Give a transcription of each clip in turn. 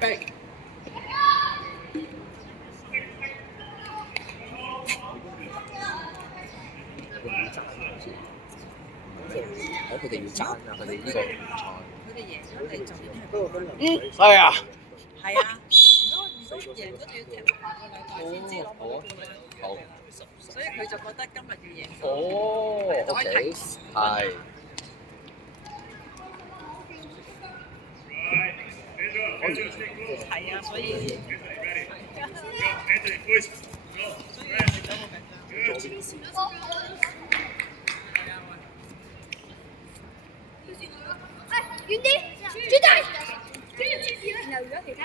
逼。睇佢哋要爭啊！佢哋呢個聯賽，佢哋贏咗你就已經係係啊，係啊，如果贏咗就要踢下個禮拜先知攞冇冠軍。好，所以佢就覺得今日要贏咗。哦，OK，係。係啊，所以遠啲，轉大。然後如果其他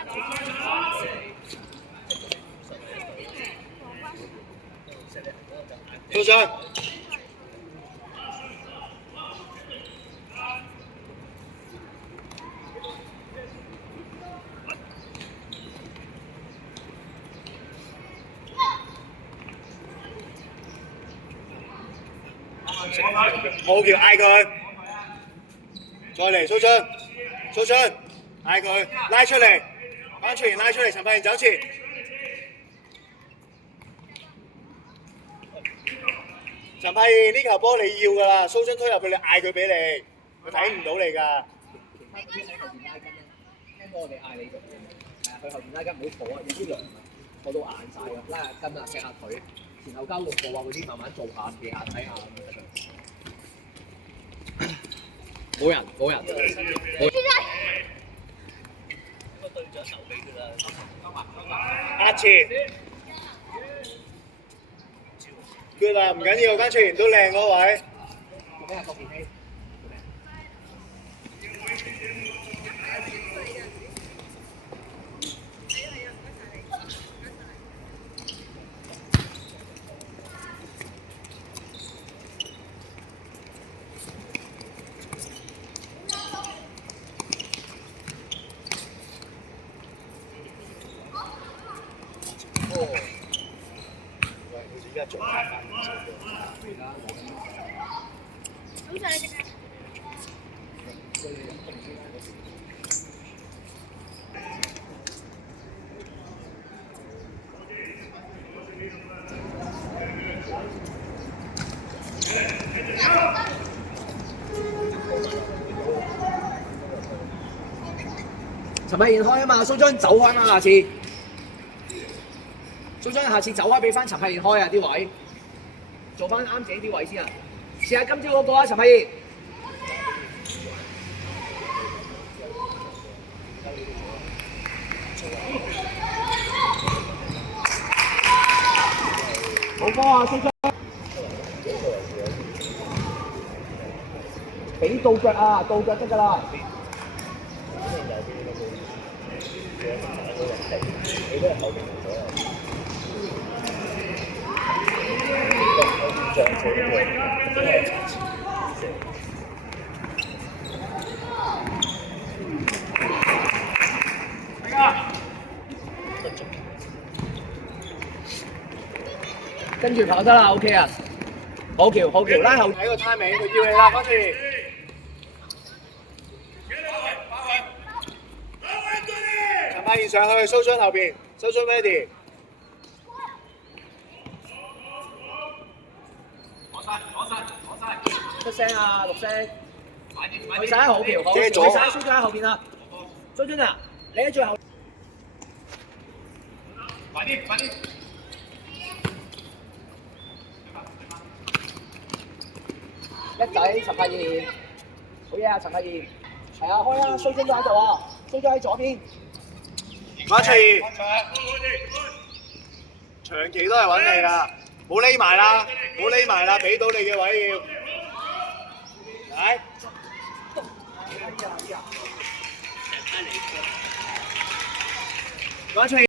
蘇俊。好橋嗌佢，再嚟蘇俊，蘇俊嗌佢拉出嚟，關卓賢拉出嚟，陳柏賢走前。陳柏賢呢球波你要㗎啦，蘇俊推入去你嗌佢俾你，佢睇唔到你㗎。聽到我哋嗌你做，係啊，佢後面拉筋唔好坐啊，有啲涼啊，坐到硬晒㗎，拉下筋啊，踢下腿，前後交六個啊嗰啲慢慢做下，記下睇下咁得㗎。冇人，冇人。個隊長留俾佢啦。壓前。good 啦，唔緊要，關卓賢都靚嗰位。做咩啊？郭健希。而家做翻翻早上你食咩？陳柏賢開啊嘛，蘇俊走開嘛，下次。蘇俊下次走開俾翻陳柏賢開啊啲位，做翻啱自己啲位先啊！試下今朝嗰個啊，陳柏賢。好波啊，蘇俊！俾倒腳啊，倒腳得㗎啦。跟住跑得啦 ，OK 啊，好橋好橋，拉後睇個 timing，佢要你啦，關卓賢。陳柏賢上去，蘇俊後邊，蘇俊 ready。出聲啊，綠聲，去晒好橋，好，去晒蘇俊喺後邊啦，蘇俊啊，你喺最後。快啲，快啲！一仔陳柏賢，好嘢啊！陳柏賢，係啊，開啊！蘇俊都喺度啊，蘇俊喺左邊。關卓賢，長期都係揾你㗎，冇匿埋啦，冇匿埋啦，俾到你嘅位要。嚟。關卓賢。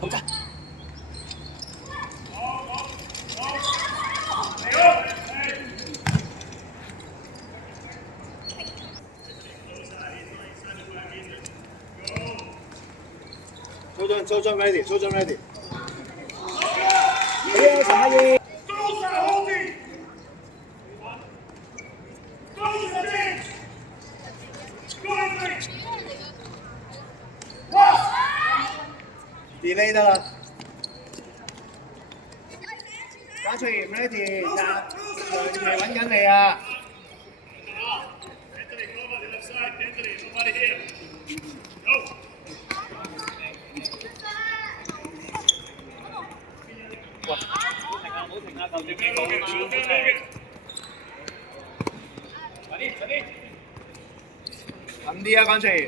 好啫。蘇俊 ready， 蘇俊 ready。好嘢，陳柏賢。delay 得啦。關翠怡 ready， 梁琪揾緊你啊！近啲啊，關翠怡。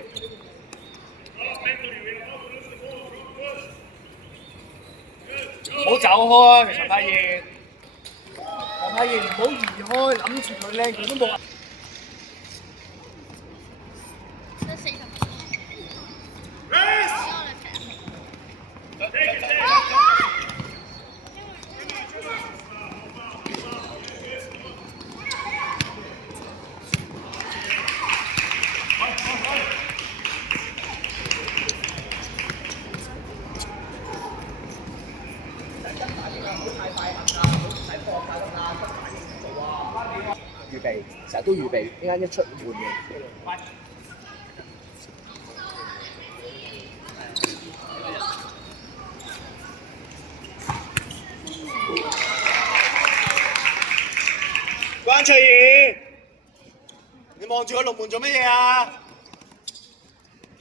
唔好走開，陳柏賢。陳柏賢唔好移開，諗住佢靚，佢都冇。得40分。預備，成日都預備，依家一出換嘅。關翠怡，你望住個龍門做乜嘢啊？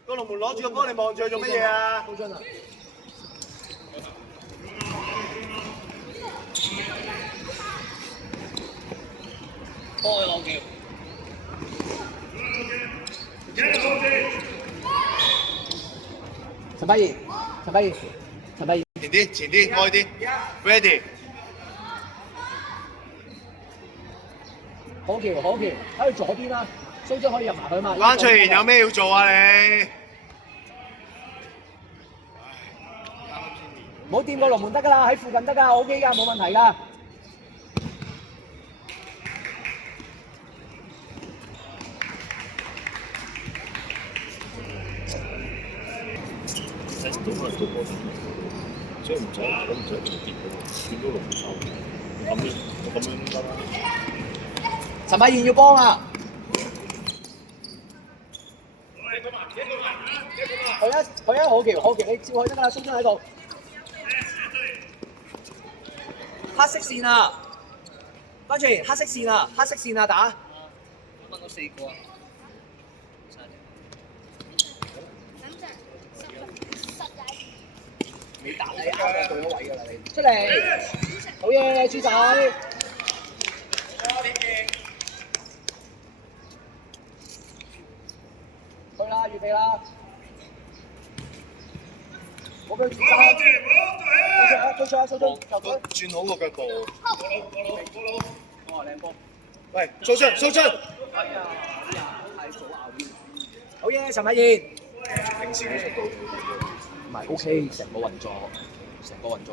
個龍門攞住個波，你望住佢做乜嘢啊？高津啊！幫佢攞橋。陳柏賢，陳柏賢，陳柏賢。前啲，前啲，開啲 ，ready。好橋，好橋，喺佢左邊啦，蘇州可以入埋去嘛。關翠賢有咩要做啊你？唔好掂個龍門得㗎啦，喺附近得㗎，OK 㗎，冇問題㗎。所以唔使我唔使咁跌嘅，見到龍門手咁樣得啦。陳柏賢要幫啊！佢一好橋，好橋，你照佢得㗎啦，蘇津喺度。黑色線啊！關翠賢，黑色線啊，黑色線啊，打！問我4個啊！你打你啱啱對咗位㗎啦，你出嚟，好嘢，豬仔！去啦，預備啦！冇俾佢轉身，推出啊，蘇津，球隊轉好個腳步。哇，靚波！喂，蘇津，蘇津。係啊，太早拗腰。好嘢，陳柏賢。平時嘅速度。唔係 OK，成個運作，成個運組。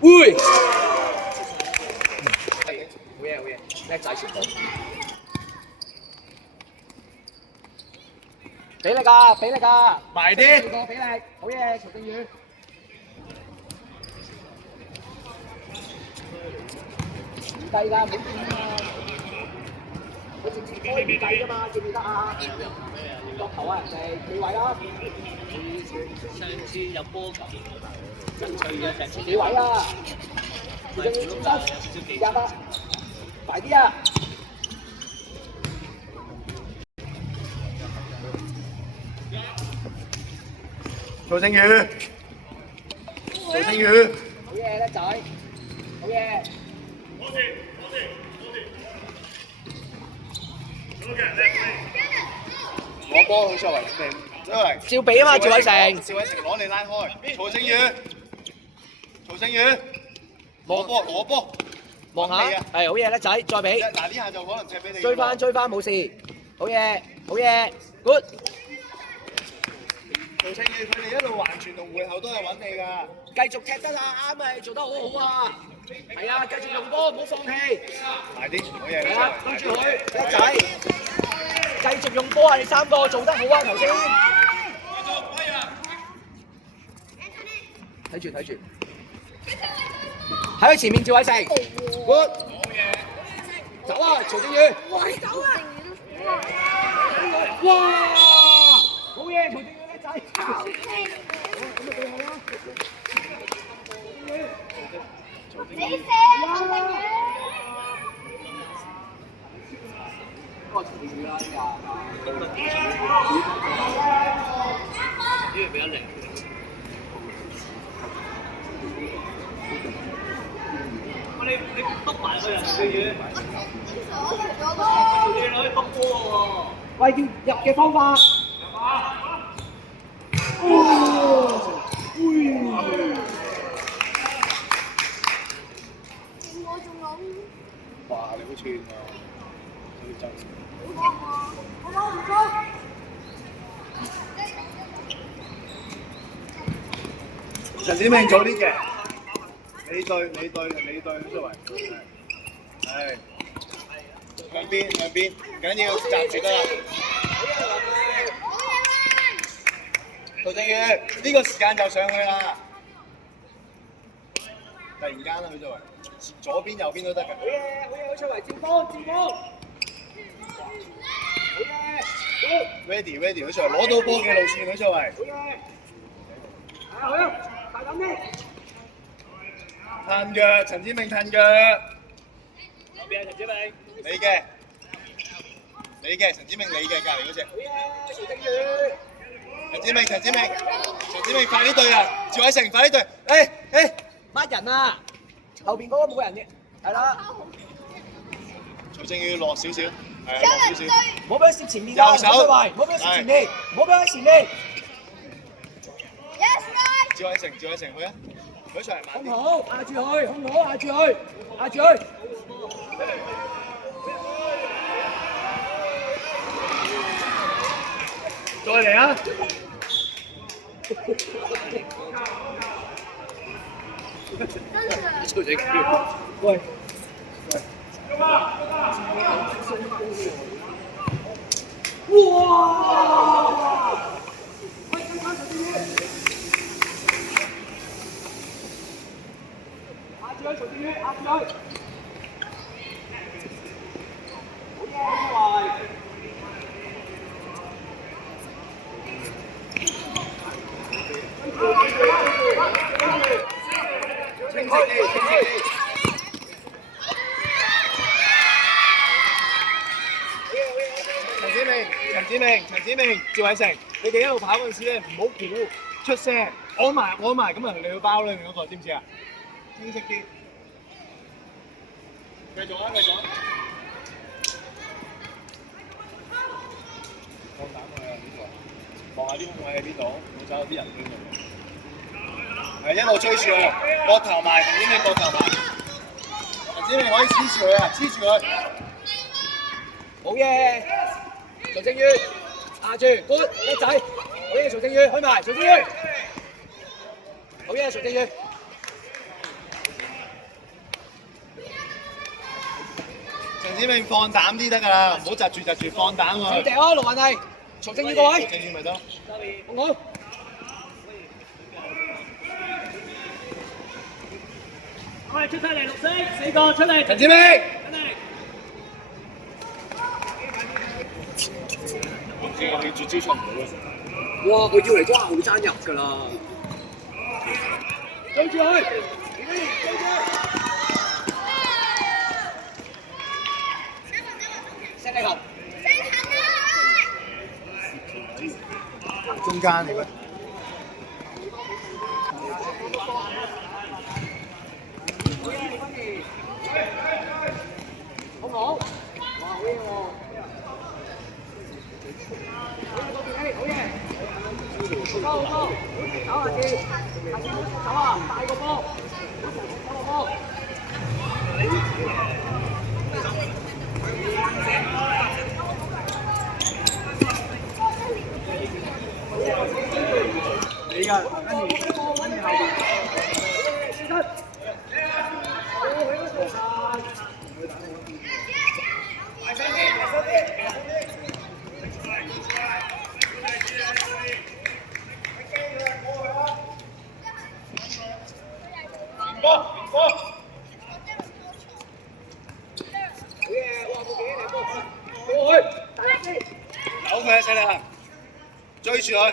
會。好嘢，好嘢，叻仔前鋒。俾力㗎，俾力㗎。埋啲。個俾力，好嘢，曹正宇。唔計㗎，唔好掂啊！佢直情開唔計㗎嘛，記唔記得啊？落頭啊，人哋企位啦。上次入波球，爭取嘅成次企位啊！曹正宇轉身，入啊！快啲啊！曹正宇，曹正宇。好嘢，叻仔！好嘢！攞波好出嚟，出嚟。照俾啊嘛，趙偉成。趙偉成攞你拉開。曹正宇，曹正宇，攞波攞波。望下，係好嘢，叻仔，再俾。嗱呢下就可能踢俾你。追翻，追翻，冇事。好嘢，好嘢 ，good。曹正宇佢哋一路環傳同回後都係揾你㗎。繼續踢得啦，啱啊，做得好好啊。係啊，繼續用波，唔好放棄。快啲，好嘢。係啊，跟住佢，叻仔。繼續用波啊！你3個做得好啊，頭先。睇住睇住。喺佢前面，趙偉成 ，good。走啊，曹正宇。哇！好嘢！你射陳定宇。嗰個陳定宇啦，依家。呢個比較靚。你篤埋佢啊！佢嘢，你攞去篤波喎。喂，要入嘅方法。我仲諗。哇！你好串啊！所以就陳子明早啲嘅，你對蘇維，係向邊，唔緊要，站住得啦。陶正宇，呢個時間就上去啦。突然間啦，許作為，左邊右邊都得㗎。好嘢，許作為接波。Ready，許作為攞到波嘅路線，許作為。好，大膽啲。彈腳，陳子明彈腳。後邊係陳子明。你嘅，陳子明你嘅隔離嗰隻。好嘢，曹正宇。陳子明快啲對啊！趙偉成快啲對，乜人啊？後邊嗰個冇人嘅，係啦。曹正宇落少少，係落少少。唔好俾佢攝前面㗎，右手唔好俾佢攝前面，唔好俾佢喺前面。趙偉成去啊！許上嚟慢啲。控好，壓住佢，控好，壓住佢。再嚟啊！曹正宇，喂。哇！壓住佢，曹正宇，壓住佢。好嘢，清晰啲。陳子明，趙偉成，你哋一路跑嗰陣時咧，唔好估出聲，按埋咁啊，你要包裏面嗰個，知唔知啊？清晰啲。繼續啊！放膽去啊！呢個望下啲空位喺邊度，唔好走到啲人邊度。係一路追住佢，膊頭埋，陳子明膊頭埋。陳子明可以黐住佢啊，黐住佢。好嘢，曹正宇，壓住，good，叻仔，好嘢，曹正宇，開埋，曹正宇，好嘢，曹正宇。陳子明放膽啲得㗎啦，唔好窒住，放膽佢。掉啊，盧雲毅，曹正宇個位，曹正宇咪得。好。喂，出晒嚟綠色，4個出嚟。陳子明。佢絕招出唔到啊！哇！佢要嚟都後爭入㗎啦，對住佢，石力球，中間嚟嘅。好唔好？哇！好嘢喎！好嘢！好，走下先，走啊！大個波，走個波。你㗎，跟住後邊。扭佢一齊啦，追住佢。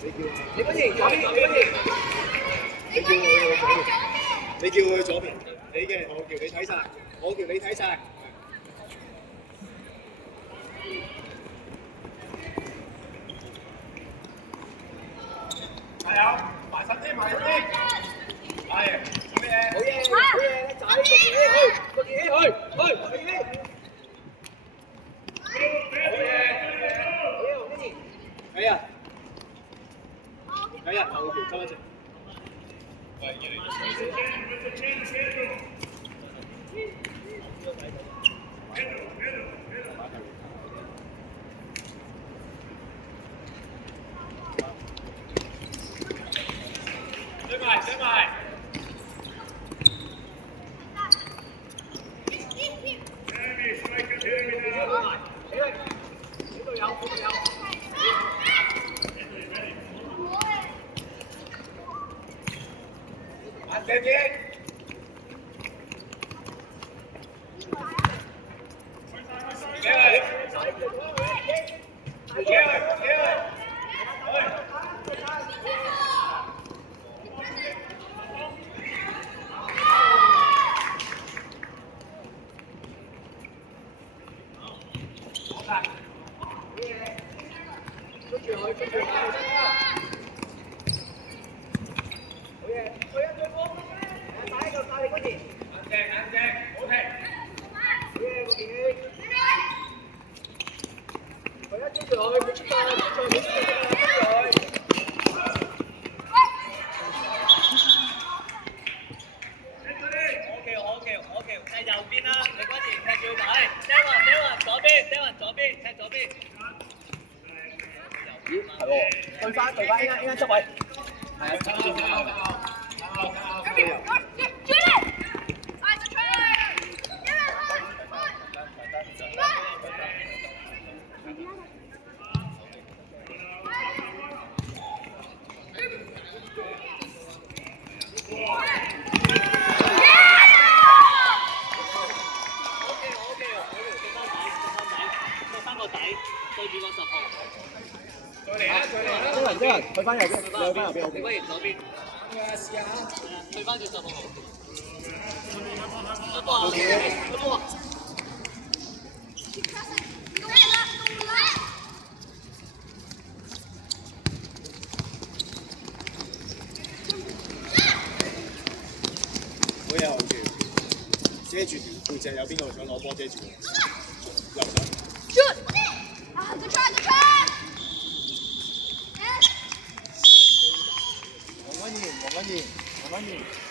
李君賢，左邊，李君賢。你叫佢去左邊，你嘅我叫你睇晒，我叫你睇晒。加油！埋實啲，埋實啲。係，做咩嘢？好嘢，好嘢，叻仔，個自己去，個自己去，去，自己。好嘢，黃天賢。睇啊！睇啊！後條收一隻。喂，依嚟追埋，追埋。眼鏡嘅。對翻，應該執位。係啊，真係，去翻右邊，去翻右邊，你不如左邊。試下，去翻轉10號。一波啊！一波啊！好嘢，好嘅。遮住條背脊，有邊個想攞波遮住？右手。黃君賢。